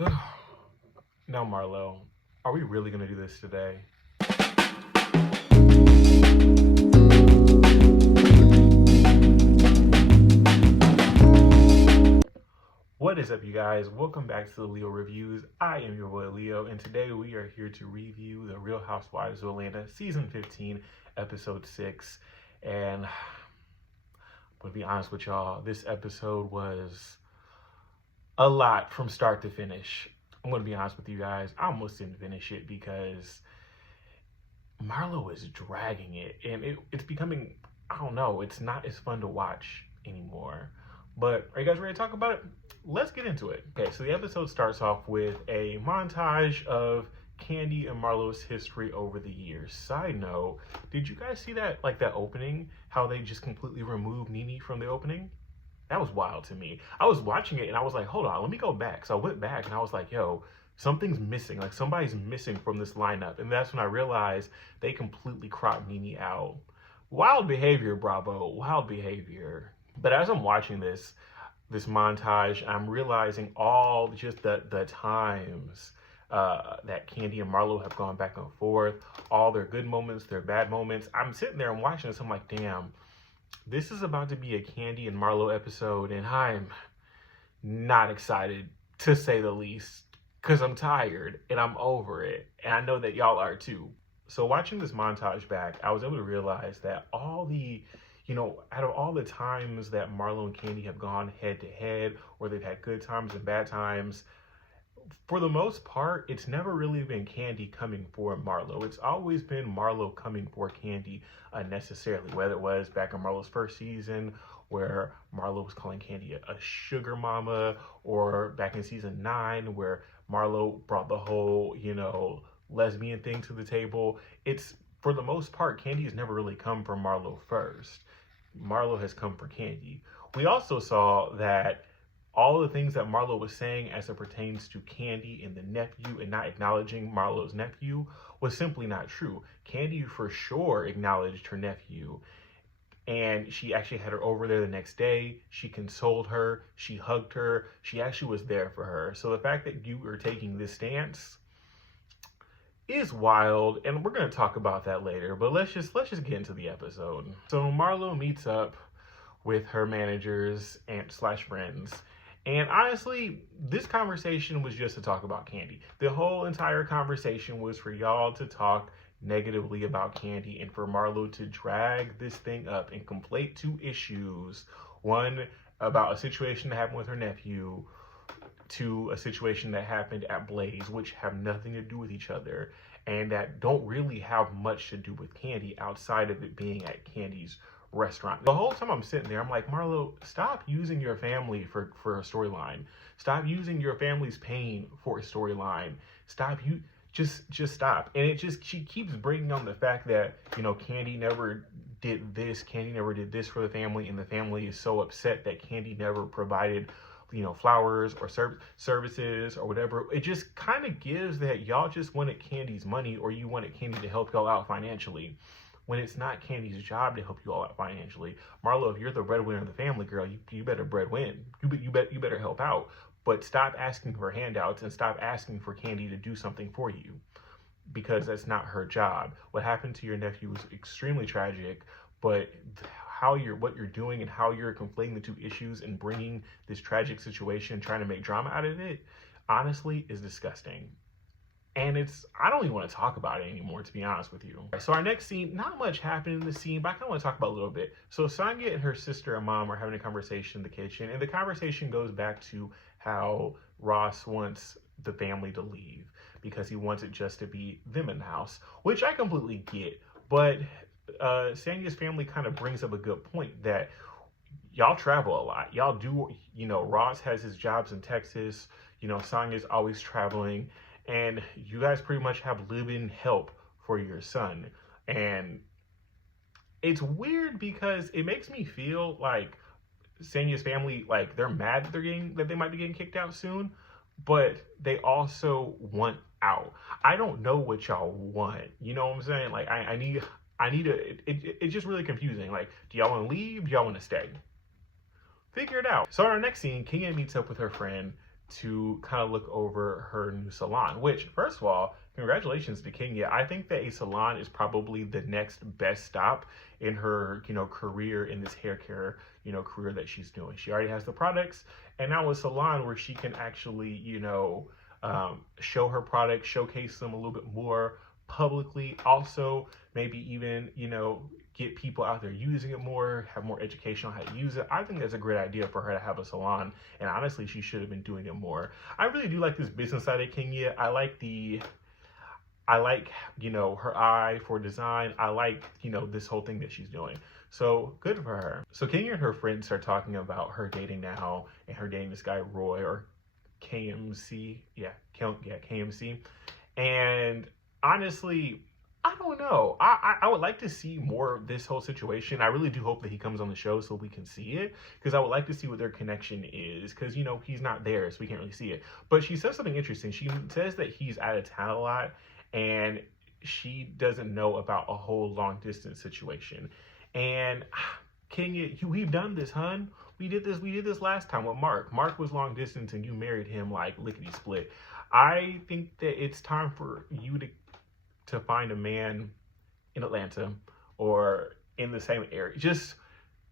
Now, Marlo, are we really going to do this today? What is up, you guys? Welcome back to the Leo Reviews. I am your boy Leo, and today we are here to review the Real Housewives of Atlanta Season 15, Episode 6. And I'm going to be honest with y'all, this episode was a lot from start to finish. I'm going to be honest with you guys, I almost didn't finish it because Marlo is dragging it, and it's becoming, I don't know, it's not as fun to watch anymore. But are you guys ready to talk about it? Let's get into it. Okay, so the episode starts off with a montage of Kandi and Marlo's history over the years. Side note, did you guys see that, like that opening, how they just completely removed Nene from the opening? That was wild to me. I was watching it and I was like, hold on, let me go back. So I went back and I was like, yo, something's missing. Like somebody's missing from this lineup. And that's when I realized they completely cropped Nene out. Wild behavior, Bravo. Wild behavior. But as I'm watching this montage, I'm realizing all just the times that Kandi and Marlo have gone back and forth, all their good moments, their bad moments. I'm sitting there and watching this. I'm like, damn, this is about to be a Kandi and Marlo episode, and I'm not excited, to say the least, because I'm tired and I'm over it. And I know that y'all are too. So watching this montage back, I was able to realize that out of all the times that Marlo and Kandi have gone head to head, or they've had good times and bad times, for the most part, it's never really been Kandi coming for Marlo. It's always been Marlo coming for Kandi unnecessarily, whether it was back in Marlo's first season where Marlo was calling Kandi a sugar mama, or back in season 9 where Marlo brought the whole, lesbian thing to the table. It's, for the most part, Kandi has never really come for Marlo first. Marlo has come for Kandi. We also saw that all the things that Marlo was saying as it pertains to Kandi and the nephew and not acknowledging Marlo's nephew was simply not true. Kandi for sure acknowledged her nephew, and she actually had her over there the next day. She consoled her, she hugged her, she actually was there for her. So the fact that you are taking this stance is wild, and we're going to talk about that later, but let's just get into the episode. So Marlo meets up with her managers and slash friends, and honestly, this conversation was just to talk about Kandi. The whole entire conversation was for y'all to talk negatively about Kandi and for Marlo to drag this thing up and conflate two issues. One, about a situation that happened with her nephew, to a situation that happened at Blaze, which have nothing to do with each other and that don't really have much to do with Kandi outside of it being at Kandi's restaurant. The whole time I'm sitting there, I'm like, Marlo, stop using your family for a storyline. Stop using your family's pain for a storyline. Just stop. And she keeps bringing on the fact that, Kandi never did this, Kandi never did this for the family, and the family is so upset that Kandi never provided flowers or services or whatever. It just kind of gives that y'all just wanted Kandi's money, or you wanted Kandi to help y'all out financially, when it's not Kandi's job to help you all out financially. Marlo, if you're the breadwinner of the family, girl, you better breadwin. You better help out. But stop asking for handouts and stop asking for Kandi to do something for you, because that's not her job. What happened to your nephew was extremely tragic, but what you're doing and how you're conflating the two issues and bringing this tragic situation, trying to make drama out of it, honestly is disgusting. And I don't even want to talk about it anymore, to be honest with you. So our next scene, not much happened in the scene, but I kind of want to talk about a little bit. So Sonya and her sister and mom are having a conversation in the kitchen, and the conversation goes back to how Ross wants the family to leave because he wants it just to be them in the house, which I completely get. But Sonya's family kind of brings up a good point that y'all travel a lot. Y'all do, Ross has his jobs in Texas. Sonya's always traveling, and you guys pretty much have live-in help for your son. And it's weird because it makes me feel like Sonya's family, like, they're mad that they might be getting kicked out soon, but they also want out. I don't know what y'all want. You know what I'm saying? Like, it's just really confusing. Like, do y'all want to leave? Do y'all want to stay? Figure it out. So in our next scene, Kenya meets up with her friend to kind of look over her new salon, which, first of all, congratulations to Kenya. I think that a salon is probably the next best stop in her, career in this hair care, career that she's doing. She already has the products, and now a salon where she can actually, show her products, showcase them a little bit more publicly. Also, maybe even, get people out there using it more, have more education on how to use it. I think that's a great idea for her to have a salon, and honestly, she should have been doing it more. I really do like this business side of Kenya. I like, her eye for design. I like, this whole thing that she's doing. So good for her. So Kenya and her friends start talking about her dating now, and her dating this guy, Roy, or KMC. Yeah, KMC. And honestly, I don't know. I would like to see more of this whole situation. I really do hope that he comes on the show so we can see it, because I would like to see what their connection is, because, he's not there, so we can't really see it. But she says something interesting. She says that he's out of town a lot, and she doesn't know about a whole long distance situation. And Kenya, we've done this, hun. We did this last time with Mark. Mark was long distance and you married him like lickety split. I think that it's time for you to find a man in Atlanta or in the same area, just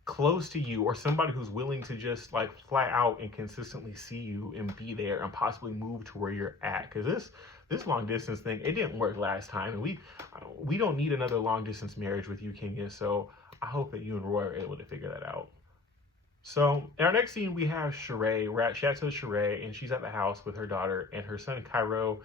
close to you, or somebody who's willing to just like fly out and consistently see you and be there and possibly move to where you're at. Because this long distance thing, it didn't work last time, and we don't need another long distance marriage with you, Kenya. So I hope that you and Roy are able to figure that out. So in our next scene, we have Sheree. We're at Chateau Sheree, and she's at the house with her daughter and her son Cairo,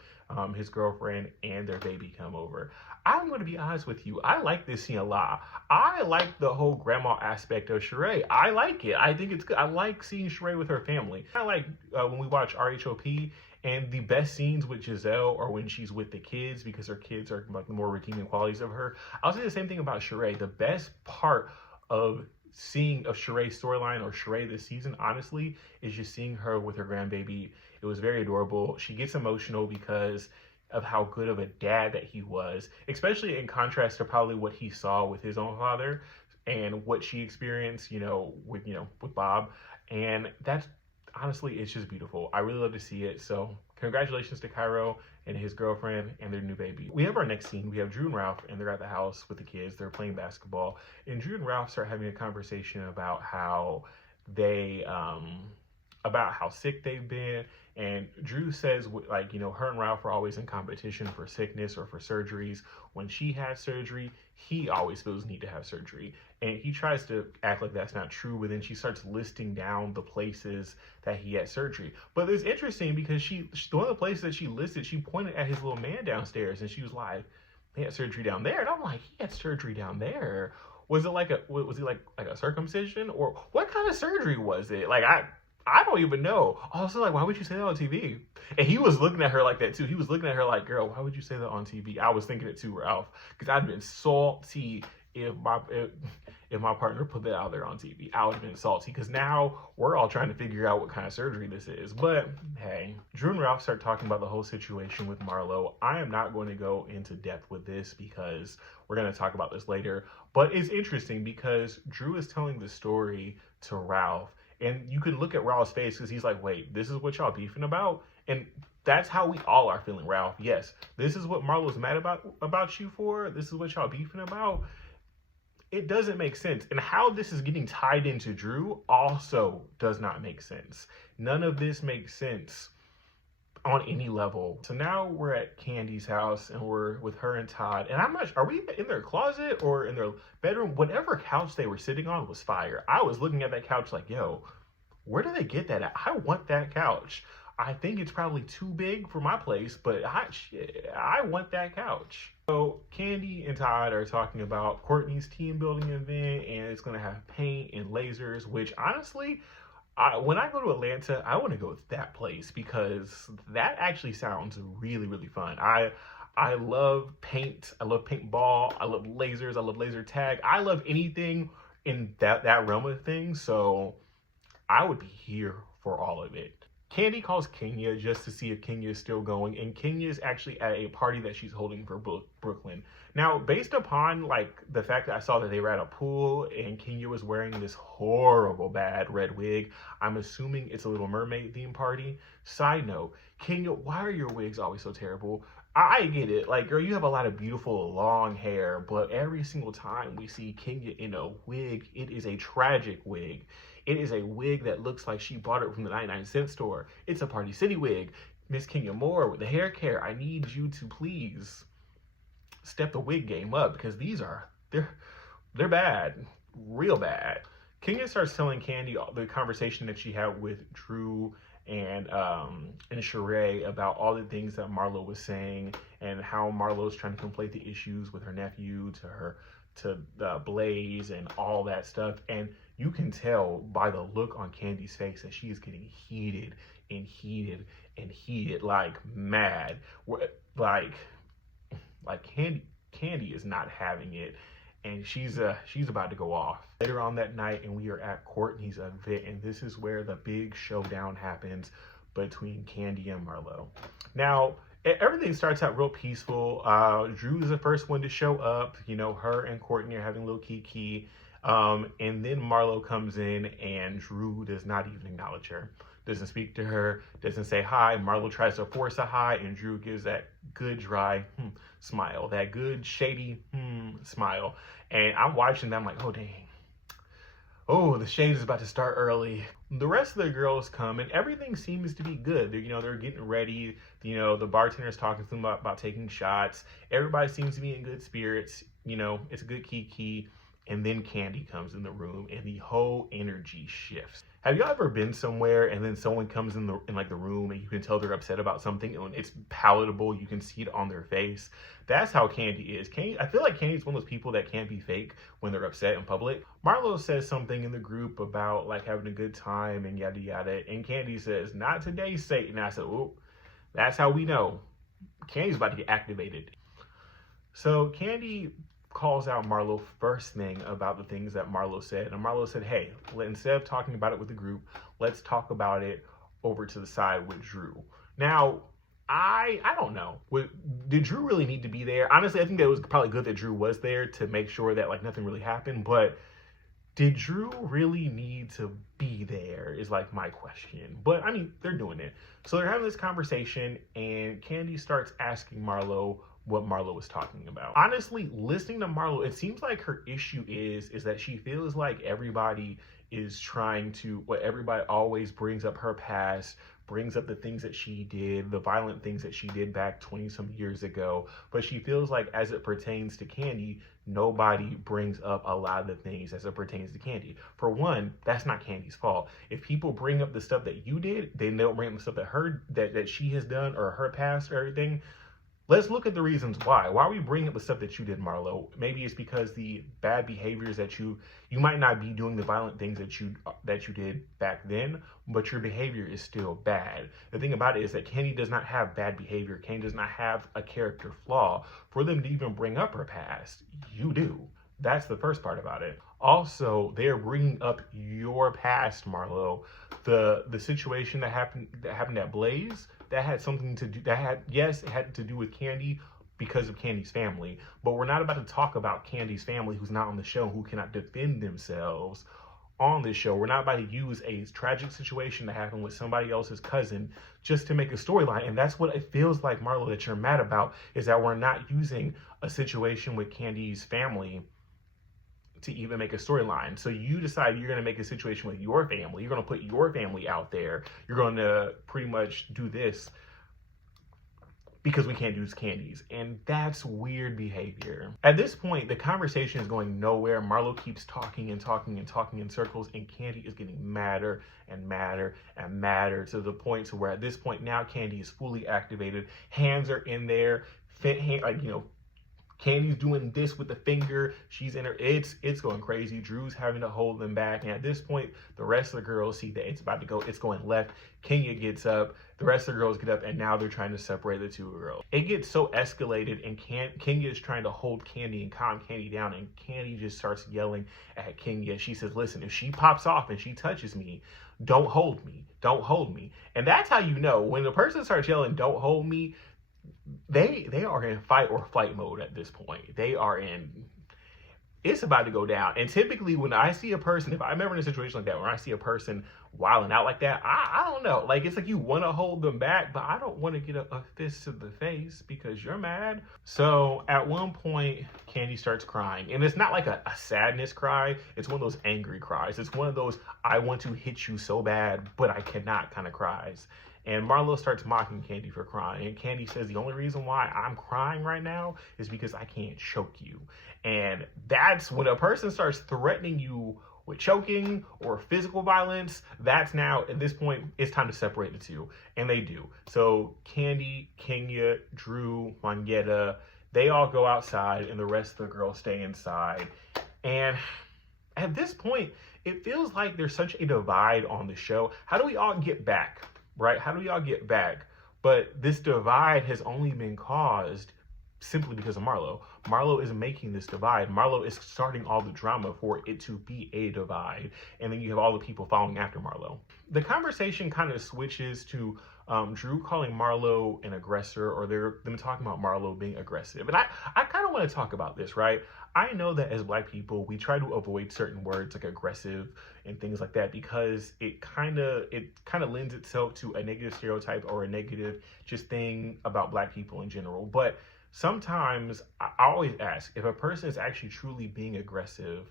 his girlfriend, and their baby come over. I'm going to be honest with you. I like this scene a lot. I like the whole grandma aspect of Sheree. I like it. I think it's good. I like seeing Sheree with her family. I like when we watch RHOP, and the best scenes with Giselle are when she's with the kids, because her kids are like the more redeeming qualities of her. I'll say the same thing about Sheree. The best part of Sheree's storyline, or Sheree this season, honestly, is just seeing her with her grandbaby. It was very adorable. She gets emotional because of how good of a dad that he was, especially in contrast to probably what he saw with his own father and what she experienced, with Bob. And that's honestly, it's just beautiful. I really love to see it. So congratulations to Cairo and his girlfriend and their new baby. We have our next scene. We have Drew and Ralph, and they're at the house with the kids. They're playing basketball, and Drew and Ralph start having a conversation about how about how sick they've been. And Drew says, her and Ralph are always in competition for sickness or for surgeries. When she has surgery, he always feels need to have surgery. And he tries to act like that's not true, but then she starts listing down the places that he had surgery. But it's interesting because one of the places that she listed, she pointed at his little man downstairs, and she was like, he had surgery down there. And I'm like, he had surgery down there. Was it like a circumcision, or what kind of surgery was it? Like, I don't even know. Also, like, why would you say that on TV? And he was looking at her like that too. He was looking at her like, girl, why would you say that on TV? I was thinking it too, Ralph, because I'd been salty if my partner put that out there on TV. I would have been salty, because now we're all trying to figure out what kind of surgery this is. But hey, Drew and Ralph start talking about the whole situation with Marlo. I am not going to go into depth with this because we're going to talk about this later. But it's interesting because Drew is telling the story to Ralph. And you can look at Ralph's face, because he's like, wait, this is what y'all beefing about? And that's how we all are feeling, Ralph. Yes, this is what Marlo's mad about you for. This is what y'all beefing about. It doesn't make sense. And how this is getting tied into Drew also does not make sense. None of this makes sense on any level. So now we're at Candy's house, and we're with her and Todd. And I'm not sure, are we in their closet or in their bedroom? Whatever couch they were sitting on was fire. I was looking at that couch like, yo, where do they get that at? I want that couch. I think it's probably too big for my place, but I want that couch. So Candy and Todd are talking about Courtney's team building event, and it's going to have paint and lasers, which honestly, when I go to Atlanta, I want to go to that place, because that actually sounds really, really fun. I love paint. I love paintball. I love lasers. I love laser tag. I love anything in that realm of things. So I would be here for all of it. Candy calls Kenya just to see if Kenya is still going, and Kenya is actually at a party that she's holding for Brooklyn. Now, based upon like the fact that I saw that they were at a pool and Kenya was wearing this horrible bad red wig, I'm assuming it's a Little Mermaid theme party. Side note, Kenya, why are your wigs always so terrible? I get it. Like, girl, you have a lot of beautiful long hair, but every single time we see Kenya in a wig, it is a tragic wig. It is a wig that looks like she bought it from the 99-cent store. It's a Party City wig. Miss Kenya Moore with the hair care, I need you to please step the wig game up, because they're bad, real bad. Kenya starts telling Candy the conversation that she had with Drew and Sheree about all the things that Marlo was saying, and how Marlo's trying to conflate the issues with her nephew to Blaze and all that stuff. And you can tell by the look on Candy's face that she is getting heated and heated and heated, like mad. Like Candy is not having it, and she's about to go off. Later on that night, and we are at Courtney's event, and this is where the big showdown happens between Candy and Marlo. Now, everything starts out real peaceful. Drew's the first one to show up. You know, her and Courtney are having a little kiki. And then Marlo comes in, and Drew does not even acknowledge her. Doesn't speak to her, doesn't say hi. Marlo tries to force a hi, and Drew gives that good dry smile, that good shady smile. And I'm watching that, I'm like, oh dang. Oh, the shade is about to start early. The rest of the girls come, and everything seems to be good. They're getting ready. The bartender's talking to them about taking shots. Everybody seems to be in good spirits. It's a good kiki. And then Candy comes in the room, and the whole energy shifts. Have you ever been somewhere and then someone comes in the room, and you can tell they're upset about something, and it's palatable, you can see it on their face? That's how Candy is. I feel like Candy's one of those people that can't be fake when they're upset in public. Marlo says something in the group about like having a good time and yada yada, and Candy says, "Not today, Satan." I said, "Oh, that's how we know Candy's about to get activated." So Candy calls out Marlo first thing about the things that Marlo said. And Marlo said, hey, instead of talking about it with the group, let's talk about it over to the side with Drew. Now, I don't know. Did Drew really need to be there? Honestly, I think that it was probably good that Drew was there to make sure that like nothing really happened. But did Drew really need to be there is like my question. But I mean, they're doing it. So they're having this conversation, and Candy starts asking Marlo what Marlo was talking about. Honestly, listening to Marlo, it seems like her issue is that she feels like everybody is trying to, everybody always brings up her past, brings up the things that she did, the violent things that she did back 20 some years ago. But she feels like as it pertains to Candy, nobody brings up a lot of the things as it pertains to Candy. For one, that's not Candy's fault. If people bring up the stuff that you did, they don't bring up the stuff that she has done or her past or everything. Let's look at the reasons why. Why are we bringing up the stuff that you did, Marlo? Maybe it's because the bad behaviors that you might not be doing the violent things that you did back then, but your behavior is still bad. The thing about it is that Candy does not have bad behavior. Candy does not have a character flaw. For them to even bring up her past, you do. That's the first part about it. Also, they're bringing up your past, Marlo. The situation that happened at Blaze, that had something to do, it had to do with Candy because of Candy's family. But we're not about to talk about Candy's family, who's not on the show, who cannot defend themselves on this show. We're not about to use a tragic situation that happened with somebody else's cousin just to make a storyline. And that's what it feels like, Marlo, that you're mad about, is that we're not using a situation with Candy's family to even make a storyline. So you decide you're going to make a situation with your family. You're going to put your family out there. You're going to pretty much do this because we can't use Candy's. And that's weird behavior. At this point, the conversation is going nowhere. Marlo keeps talking and talking and talking in circles, and Candy is getting madder and madder and madder, to the point to where at this point now Candy is fully activated. Hands are in there, Candy's doing this with the finger. She's in her, it's going crazy. Drew's having to hold them back. And at this point, the rest of the girls see that it's about to go, it's going left. Kenya gets up, the rest of the girls get up, and now they're trying to separate the two girls. It gets so escalated, and Kenya is trying to hold Candy and calm Candy down, and Candy just starts yelling at Kenya. She says, listen, if she pops off and she touches me, don't hold me. Don't hold me. And that's how you know when the person starts yelling, don't hold me, they are in fight or flight mode at this point. They are in, it's about to go down. And typically when I see a person, if I remember in a situation like that, when I see a person wilding out like that, I don't know. Like, it's like you want to hold them back, but I don't want to get a fist to the face because you're mad. So at one point, Candy starts crying. And it's not like a sadness cry. It's one of those angry cries. It's one of those, I want to hit you so bad, but I cannot kind of cries. And Marlo starts mocking Candy for crying. And Candy says, the only reason why I'm crying right now is because I can't choke you. And that's when a person starts threatening you with choking or physical violence. That's now, at this point, it's time to separate the two. And they do. So Candy, Kenya, Drew, Monyetta, they all go outside and the rest of the girls stay inside. And at this point, it feels like there's such a divide on the show. How do we all get back? Right? How do we all get back? But this divide has only been caused simply because of Marlo. Marlo is making this divide. Marlo is starting all the drama for it to be a divide. And then you have all the people following after Marlo. The conversation kind of switches to Drew calling Marlo an aggressor, or them talking about Marlo being aggressive. And I kind of want to talk about this, right? I know that as Black people, we try to avoid certain words like aggressive and things like that because it kind of lends itself to a negative stereotype or a negative just thing about Black people in general. But sometimes I always ask, if a person is actually truly being aggressive,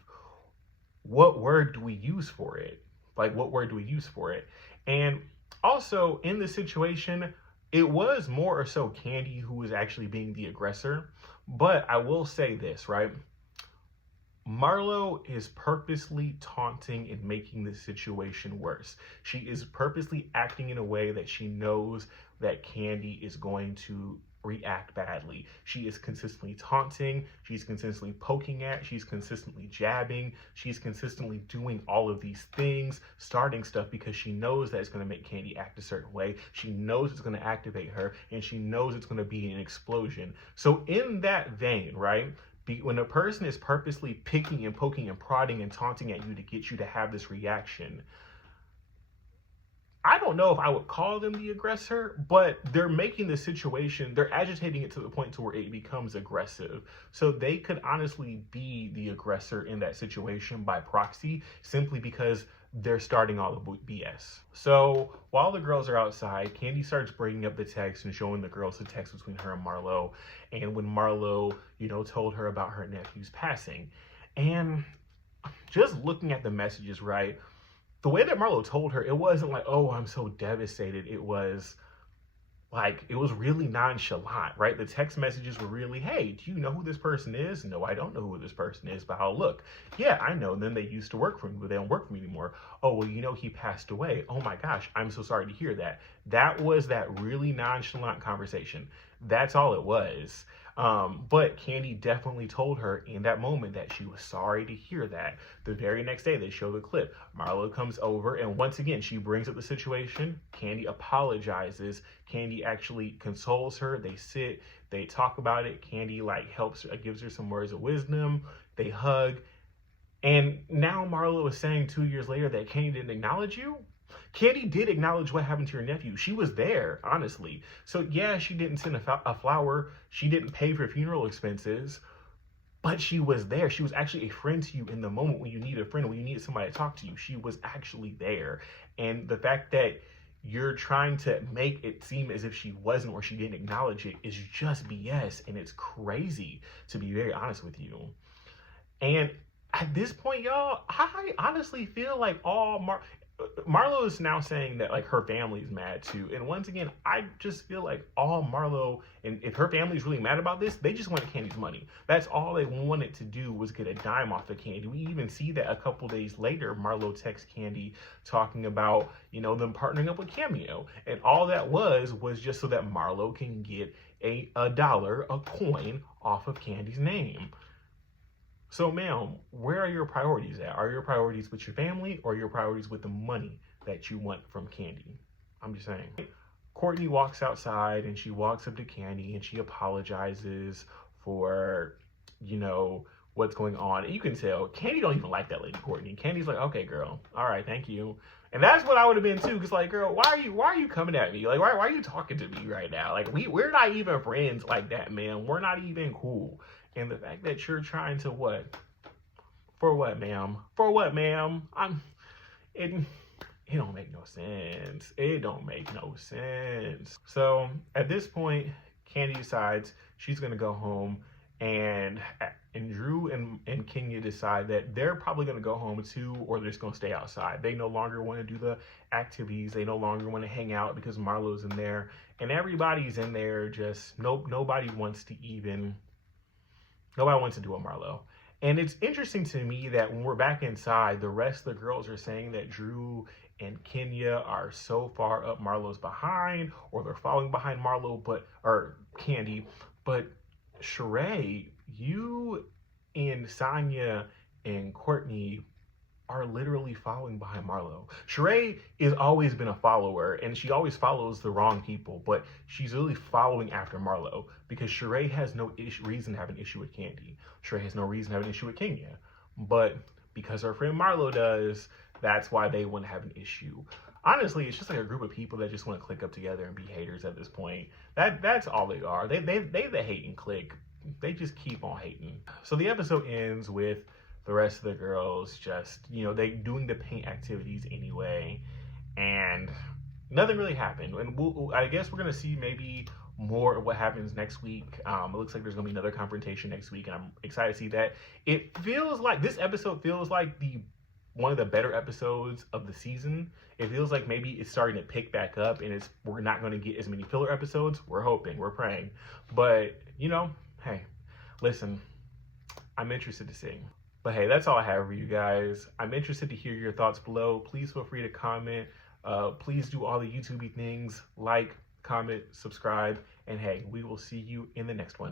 what word do we use for it? Like, what word do we use for it? And also, in this situation, it was more or so Candy who was actually being the aggressor. But I will say this, right? Marlo is purposely taunting and making the situation worse. She is purposely acting in a way that she knows that Candy is going to react badly. She is consistently taunting, she's consistently poking at, she's consistently jabbing, she's consistently doing all of these things, starting stuff because she knows that it's going to make Candy act a certain way. She knows it's going to activate her, and she knows it's going to be an explosion. So in that vein, right, when a person is purposely picking and poking and prodding and taunting at you to get you to have this reaction, I don't know if I would call them the aggressor, but they're making the situation, they're agitating it to the point to where it becomes aggressive. So they could honestly be the aggressor in that situation by proxy, simply because they're starting all the BS. So while the girls are outside, Candy starts bringing up the text and showing the girls the text between her and Marlo. And when Marlo, told her about her nephew's passing. And just looking at the messages, right? The way that Marlo told her, it wasn't like, oh, I'm so devastated. It was like, it was really nonchalant, right? The text messages were really, hey, do you know who this person is? No, I don't know who this person is, but I'll look. Yeah, I know. Then they used to work for me, but they don't work for me anymore. Oh, well, he passed away. Oh my gosh, I'm so sorry to hear that. That was that really nonchalant conversation. That's all it was. But Candy definitely told her in that moment that she was sorry to hear that. The very next day, they show the clip. Marlo comes over, and once again, she brings up the situation. Candy apologizes. Candy actually consoles her. They sit, they talk about it. Candy helps her, gives her some words of wisdom. They hug. And now Marlo is saying 2 years later that Candy didn't acknowledge you. Candy did acknowledge what happened to your nephew. She was there, honestly. So yeah, she didn't send a flower. She didn't pay for funeral expenses, but she was there. She was actually a friend to you in the moment when you needed a friend, when you needed somebody to talk to you. She was actually there. And the fact that you're trying to make it seem as if she wasn't or she didn't acknowledge it is just BS. And it's crazy, to be very honest with you. And at this point, y'all, I honestly feel like Marlo is now saying that like her family's mad too. And once again, I just feel like all Marlo, and if her family's really mad about this, they just wanted Candy's money. That's all they wanted to do, was get a dime off of Candy. We even see that a couple days later, Marlo texts Candy talking about, you know, them partnering up with Cameo. And all that was just so that Marlo can get a dollar, a coin off of Candy's name. So, ma'am, where are your priorities at? Are your priorities with your family, or your priorities with the money that you want from Candy? I'm just saying. Courtney walks outside and she walks up to Candy and she apologizes for, you know, what's going on. And you can tell Candy don't even like that lady Courtney. Candy's like, okay, girl, all right, thank you. And that's what I would have been too. Cause like, girl, why are you coming at me? Like, why are you talking to me right now? Like, we're not even friends like that, man. We're not even cool. And the fact that you're trying to what? For what, ma'am? For what, ma'am? It don't make no sense. It don't make no sense. So at this point, Candy decides she's gonna go home, and Drew and Kenya decide that they're probably gonna go home too, or they're just gonna stay outside. They no longer want to do the activities. They no longer want to hang out because Marlo's in there, and everybody's in there. Just nobody wants to do a Marlo. And it's interesting to me that when we're back inside, the rest of the girls are saying that Drew and Kenya are so far up Marlo's behind, or they're falling behind Candy. But Sheree, you and Sonya and Courtney are literally following behind Marlo. Sheree has always been a follower, and she always follows the wrong people, but she's really following after Marlo because Sheree has no reason to have an issue with Candy. Sheree has no reason to have an issue with Kenya, but because her friend Marlo does, that's why they want to have an issue. Honestly, it's just like a group of people that just want to click up together and be haters at this point. That's all they are. They the hating clique. They just keep on hating. So the episode ends with the rest of the girls just, you know, they doing the paint activities anyway, and nothing really happened. And I guess we're gonna see maybe more of what happens next week. It looks like there's gonna be another confrontation next week, and I'm excited to see that. It feels like this episode feels like one of the better episodes of the season. It feels like maybe it's starting to pick back up, and we're not going to get as many filler episodes. We're hoping, we're praying, but you know, hey, listen, I'm interested to see. But hey, that's all I have for you guys. I'm interested to hear your thoughts below. Please feel free to comment. Please do all the YouTube-y things, like, comment, subscribe, and hey, we will see you in the next one.